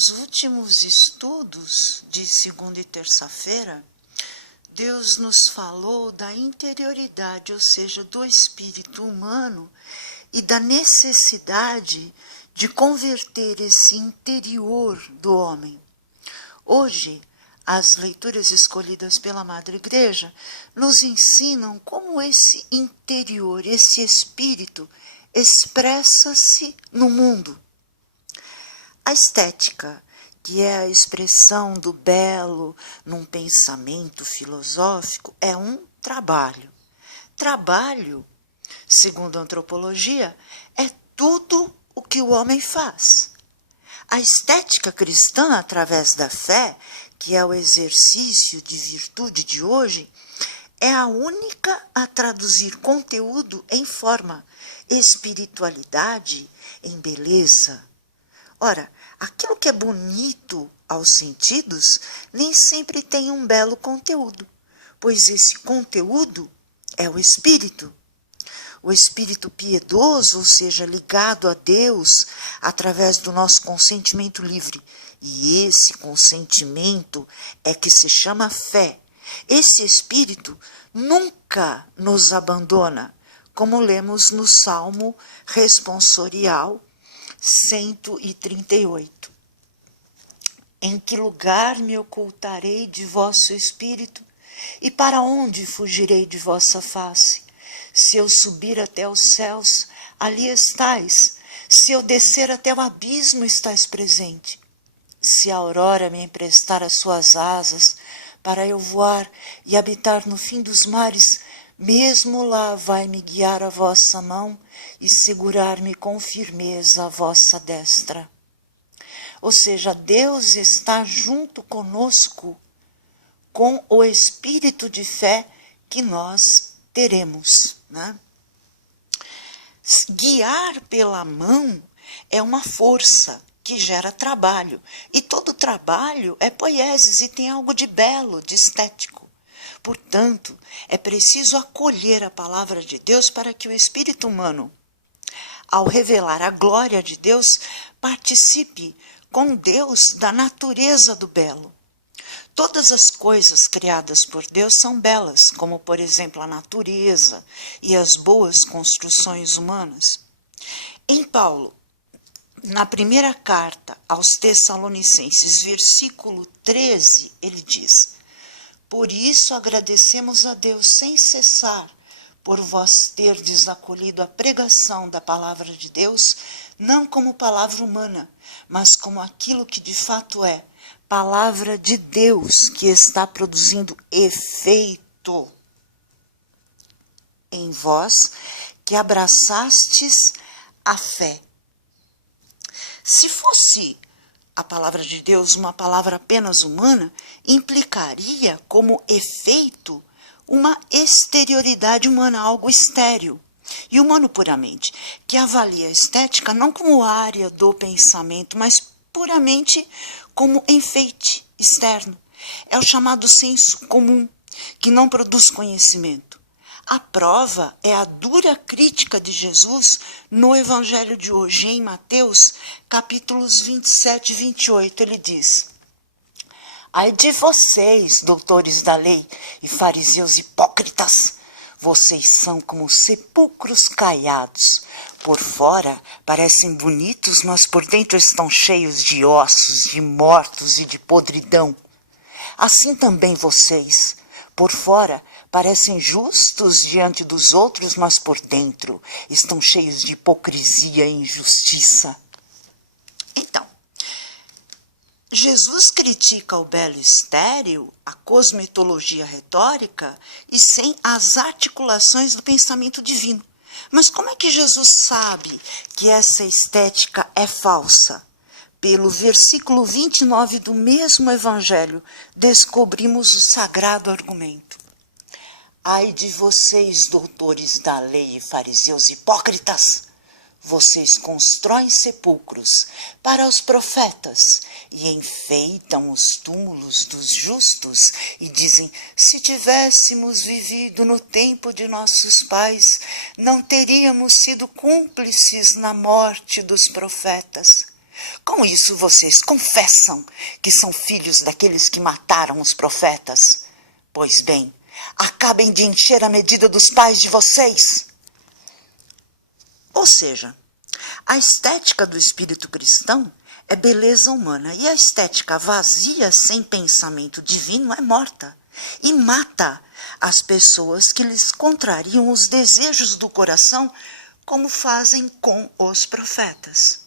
nos últimos estudos de segunda e terça-feira, Deus nos falou da interioridade, ou seja, do espírito humano e da necessidade de converter esse interior do homem. Hoje, as leituras escolhidas pela Madre Igreja nos ensinam como esse interior, esse espírito, expressa-se no mundo. A estética, que é a expressão do belo num pensamento filosófico, é um trabalho. Trabalho, segundo a antropologia, é tudo o que o homem faz. A estética cristã, através da fé, que é o exercício de virtude de hoje, é a única a traduzir conteúdo em forma, espiritualidade em beleza. Ora, aquilo que é bonito aos sentidos nem sempre tem um belo conteúdo, pois esse conteúdo é o espírito. O espírito piedoso, ou seja, ligado a Deus através do nosso consentimento livre. E esse consentimento é que se chama fé. Esse espírito nunca nos abandona, como lemos no Salmo responsorial 138. Em que lugar me ocultarei de vosso espírito? E para onde fugirei de vossa face? Se eu subir até os céus, ali estais. Se eu descer até o abismo, estais presente. Se a aurora me emprestar as suas asas, para eu voar e habitar no fim dos mares, mesmo lá vai me guiar a vossa mão e segurar-me com firmeza a vossa destra. Ou seja, Deus está junto conosco com o espírito de fé que nós teremos, né? Guiar pela mão é uma força que gera trabalho. E todo trabalho é poiesis e tem algo de belo, de estético. Portanto, é preciso acolher a palavra de Deus para que o espírito humano, ao revelar a glória de Deus, participe com Deus da natureza do belo. Todas as coisas criadas por Deus são belas, como, por exemplo, a natureza e as boas construções humanas. Em Paulo, na primeira carta aos Tessalonicenses, versículo 13, ele diz: por isso agradecemos a Deus sem cessar, por vós terdes acolhido a pregação da palavra de Deus, não como palavra humana, mas como aquilo que de fato é, palavra de Deus, que está produzindo efeito em vós, que abraçastes a fé. Se fosse a palavra de Deus uma palavra apenas humana, implicaria como efeito uma exterioridade humana, algo estéril. E humano puramente, que avalia a estética não como área do pensamento, mas puramente como enfeite externo. É o chamado senso comum, que não produz conhecimento. A prova é a dura crítica de Jesus no Evangelho de hoje, em Mateus, capítulos 27 e 28. Ele diz: ai de vocês, doutores da lei e fariseus hipócritas! Vocês são como sepulcros caiados. Por fora parecem bonitos, mas por dentro estão cheios de ossos, de mortos e de podridão. Assim também vocês, por fora, parecem justos diante dos outros, mas por dentro estão cheios de hipocrisia e injustiça. Então, Jesus critica o belo estéril, a cosmetologia retórica e sem as articulações do pensamento divino. Mas como é que Jesus sabe que essa estética é falsa? Pelo versículo 29 do mesmo Evangelho, descobrimos o sagrado argumento. Ai de vocês, doutores da lei e fariseus hipócritas! Vocês constroem sepulcros para os profetas e enfeitam os túmulos dos justos e dizem: se tivéssemos vivido no tempo de nossos pais, não teríamos sido cúmplices na morte dos profetas. Com isso, vocês confessam que são filhos daqueles que mataram os profetas. Pois bem, acabem de encher a medida dos pais de vocês. Ou seja, a estética do espírito cristão é beleza humana, e a estética vazia, sem pensamento divino, é morta e mata as pessoas que lhes contrariam os desejos do coração, como fazem com os profetas.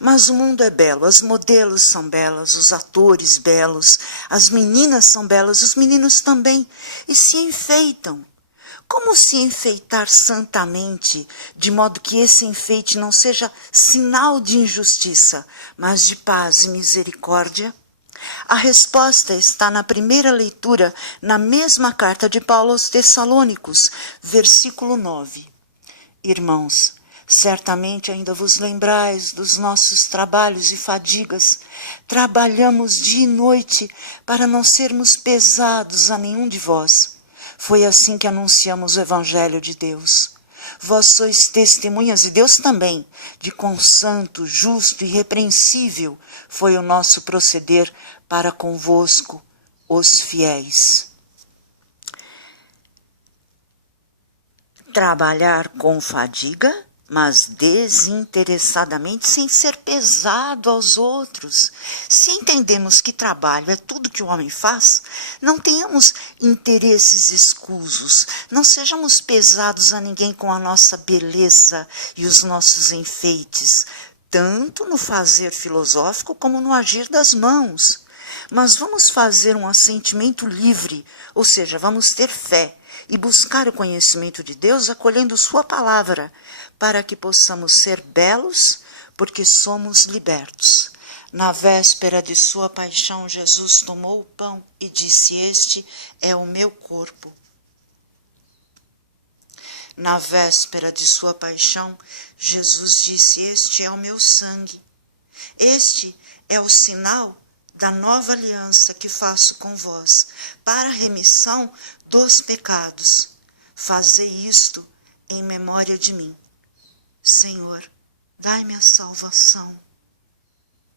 Mas o mundo é belo, as modelos são belas, os atores belos, as meninas são belas, os meninos também, e se enfeitam. Como se enfeitar santamente, de modo que esse enfeite não seja sinal de injustiça, mas de paz e misericórdia? A resposta está na primeira leitura, na mesma carta de Paulo aos Tessalônicos, versículo 9. Irmãos, certamente ainda vos lembrais dos nossos trabalhos e fadigas. Trabalhamos dia e noite para não sermos pesados a nenhum de vós. Foi assim que anunciamos o Evangelho de Deus. Vós sois testemunhas, e Deus também, de quão santo, justo e irrepreensível foi o nosso proceder para convosco, os fiéis. Trabalhar com fadiga, mas desinteressadamente, sem ser pesado aos outros. Se entendemos que trabalho é tudo que o homem faz, não tenhamos interesses escusos, não sejamos pesados a ninguém com a nossa beleza e os nossos enfeites, tanto no fazer filosófico como no agir das mãos. Mas vamos fazer um assentimento livre, ou seja, vamos ter fé e buscar o conhecimento de Deus acolhendo sua palavra, para que possamos ser belos, porque somos libertos. Na véspera de sua paixão, Jesus tomou o pão e disse: Este é o meu corpo. Na véspera de sua paixão, Jesus disse: Este é o meu sangue. Este é o sinal da nova aliança que faço com vós, para a remissão dos pecados. Fazei isto em memória de mim. Senhor, dai-me a salvação.